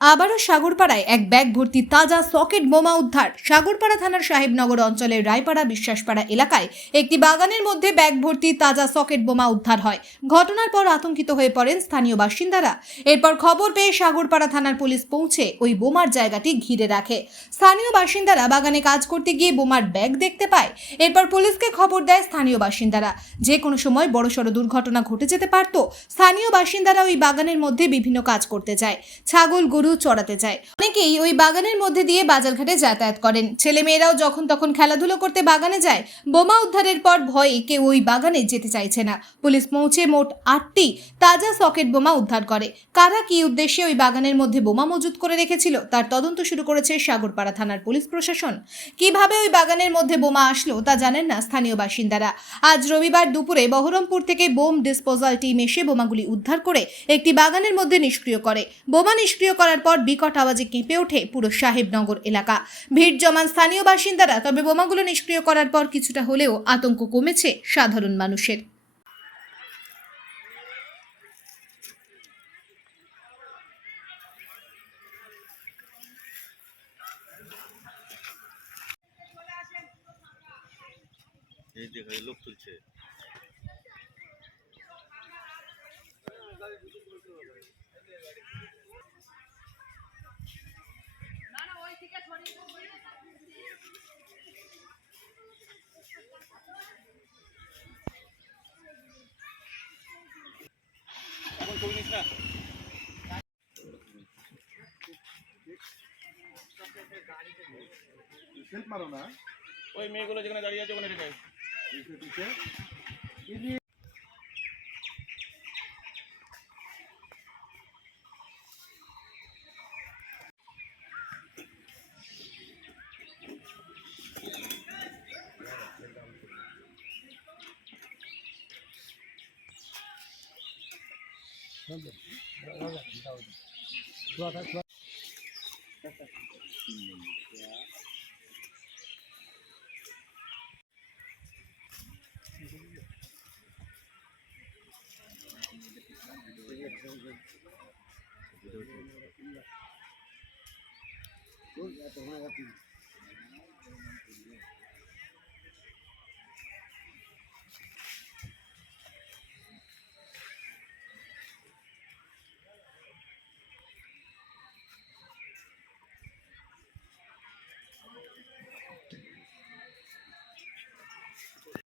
আবারও সাগরপাড়ায় এক ব্যাগ ভর্তি তাজা সকেট বোমা উদ্ধার। সাগরপাড়া থানার সাহেবনগর অঞ্চলের রায়পাড়া বিশ্বাসপাড়া এলাকায় একটি বাগানের মধ্যে ব্যাগ ভর্তি তাজা সকেট বোমা উদ্ধার হয়। ঘটনার পর আতঙ্কিত হয়ে পড়েন স্থানীয় বাসিন্দারা। এরপর খবর পেয়ে সাগরপাড়া থানার পুলিশ পৌঁছে ওই বোমার জায়গাটি ঘিরে রাখে। স্থানীয় বাসিন্দারা বাগানে কাজ করতে গিয়ে বোমার ব্যাগ দেখতে পায়। এরপর পুলিশকে খবর দেয় স্থানীয় বাসিন্দারা। যে কোনো সময় বড়সড় দুর্ঘটনা ঘটে যেতে পারত। স্থানীয় বাসিন্দারা ওই বাগানের মধ্যে বিভিন্ন কাজ করতে যায়। ছাগল, গরু চড়াতে যায় অনেকেই ওই বাগানের মধ্যে দিয়ে বাজারঘাটে যাতায়াত করেন। ছেলে মেয়েরাও যখন তখন খেলাধুলো করতে বাগানে যায়, বোমা উদ্ধারের পর ভয়ে কেউ ওই বাগানে যেতে চাইছে না। পুলিশ পৌঁছে মোট আটটি তাজা সকেট বোমা উদ্ধার করে। কারা কি উদ্দেশ্যে ওই বাগানের মধ্যে বোমা মজুত করে রেখেছিল, তার তদন্ত শুরু করেছে সাগরপাড়া থানার পুলিশ প্রশাসন। কীভাবে ওই বাগানের মধ্যে বোমা আসলো, তা জানেন না স্থানীয় বাসিন্দারা। আজ রবিবার দুপুরে বহরমপুর থেকে বোম ডিসপোজাল টিম এসে বোমাগুলি উদ্ধার করে একটি বাগানের মধ্যে নিষ্ক্রিয় করে। বোমা নিষ্ক্রিয় করার পর বিকট আওয়াজে কেঁপে ওঠে পুরো সাহেবনগর এলাকা। ভিড় জমান স্থানীয় বাসিন্দারা, তবে বোমাগুলো নিষ্ক্রিয় করার পর কিছুটা হলেও আতঙ্ক কমেছে সাধারণ মানুষের। লোক তুলছে। সেলফ মারো না। ওই মেয়েগুলো যেখানে দাঁড়িয়ে আছে ওখানে রেখে Terima kasih.